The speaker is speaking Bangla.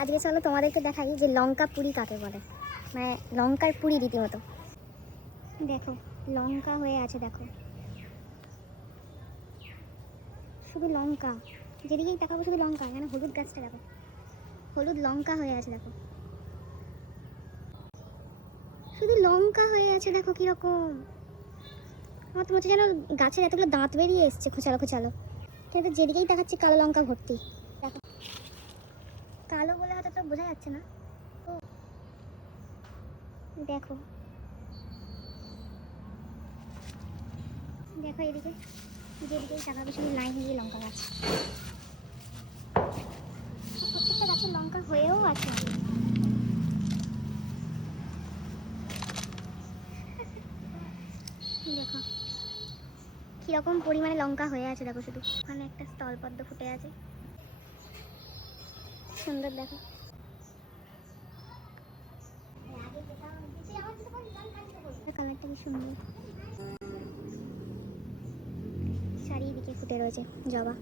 আজকে চলো তোমাদেরকে দেখাই যে লঙ্কা পুরি কাকে বলে, মানে লঙ্কার পুরি রীতিমতো। দেখো লঙ্কা হয়ে আছে, দেখো শুধু লঙ্কা, যেদিকেই তাকাবো শুধু লঙ্কা। এখানে হলুদ গাছটা দেখো, হলুদ লঙ্কা হয়ে আছে, দেখো শুধু লঙ্কা হয়ে আছে, দেখো কিরকম। আমার তো হচ্ছে যেন গাছের এতগুলো দাঁত বেরিয়ে এসছে খোঁচালো খোঁচালো, কিন্তু যেদিকেই দেখাচ্ছি কালো লঙ্কা ভর্তি। দেখো কালো বলে হয়তো তো বোঝা যাচ্ছে না, তো দেখো দেখো এদিকে যেদিকেই তাকাবে শুধু লাইন দিয়ে লঙ্কা গাছ। প্রত্যেকটা গাছের লঙ্কা হয়েও আছে। দেখো কিরকম পরিমাণে লঙ্কা হয়ে আছে, দেখো শুধু ওখানে একটা স্থলপদ্ম ফুটে আছে, সুন্দর দেখো। কালারটা কি সুন্দর, চারিদিকে ফুটে রয়েছে জবা।